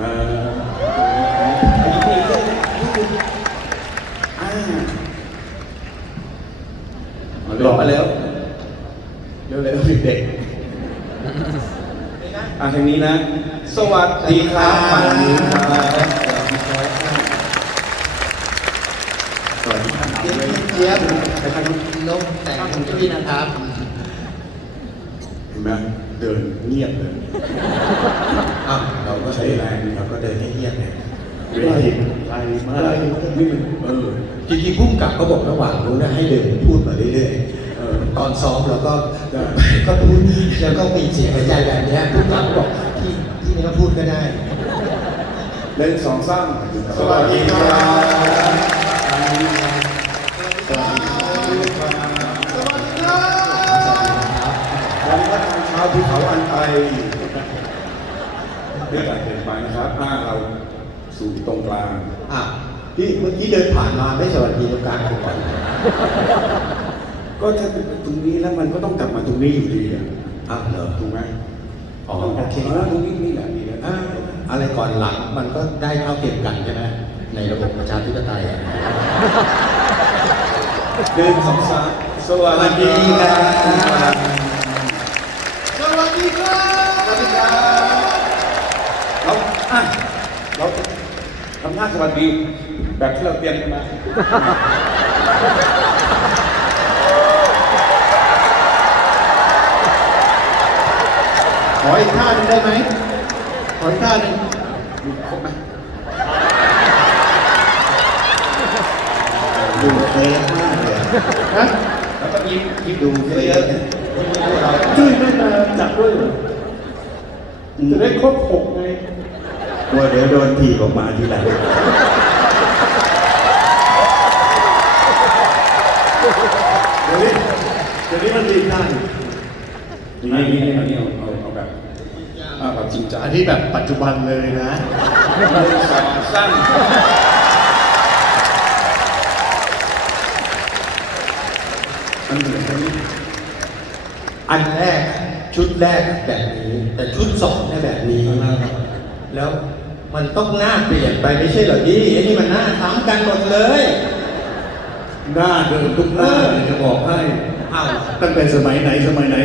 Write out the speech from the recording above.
อ่าอีกทีก็อ่าเอาเร็วมาเร็วเร็วเร็วเด็กๆอะทางนี้นะ สวัสดีครับฝั่งนี้ครับสวัสดีครับเจี๊ยบเจี๊ยบไปทางนกแต่งของพี่นะครับ เห็นไหมเดินเงียบเลยอ้าวเราก็ ใช้แรงเราก็เดินให้เงียบเนี่ยเวทีไล่มากนี่มันเออจริงๆพุ่มกับก็บอกระหว่างนู้นนะให้เดินพูดมาเรื่อยๆเออตอนซ้อมเราก็ก็พูดแล้วก็มีเสียงหายใจแบบเนี้ยพุ่มกับก็บอกที่ที่นี่ก็พูดก็ได้เล่นสองสามสวัสดีครับวันวัดทางเช้าภูเขาอันไต เรื่องอะไรเปลี่ยนไปนะครับอ่าเราสู่ตรงกลาง อะพี่เมื่อกี้เดินผ่านมาไม่สวัสดีตรงกลางก่อนก็ถ้าตรงนี้แล้วมันก็ต้องกลับมาตรงนี้อยู่ดีอะอ้าวเหรอถูกไหมอ๋อโอเคเออตรงนี้นี่แหละดีแล้วอะอะไรก่อนหลังมันก็ได้เท่าเทียมกันใช่ไหมในระบบประชาธิปไตยอะเดินสองสามสวัสดีครับ อะเราทำหน้าสวัสดี แบบที่เราเตรียมกันมาขออีกท่าหนึงได้ไหมขออีกท่าหนึงดูครบไหมดูเฟซมากเลยฮะแล้วก็ยิ้มยิ้มดูเฟเยซอะเนี่ยจุ้ยไม่มาจับด้วยเหรอจะได้ครบหกไง กลัวเดี๋ยวโดนถีบออกมาทีหลังเดี๋ยวนี้เดี๋ยวนี้มันดีท่านนี่นี่นี่นี่เอาเอาเอาแบบเอาแบบจริงจังอันนี้แบบปัจจุบันเลยนะหนึ่งสองสามมันเหมือนกันนี่อันแรกชุดแรกแบบนี้ แต่ชุดสองเนี่ยแบบนี้ แล้วมันต้องหน้าเปลี่ยนไปไม่ใช่เหรอนี่ไอ้นี่มันหน้าซ้ำกันหมดเลย หน้าเดิมทุกหน้าเลยจะบอกให้อ้าวตั้งแต่สมัยไหนสมัยไหน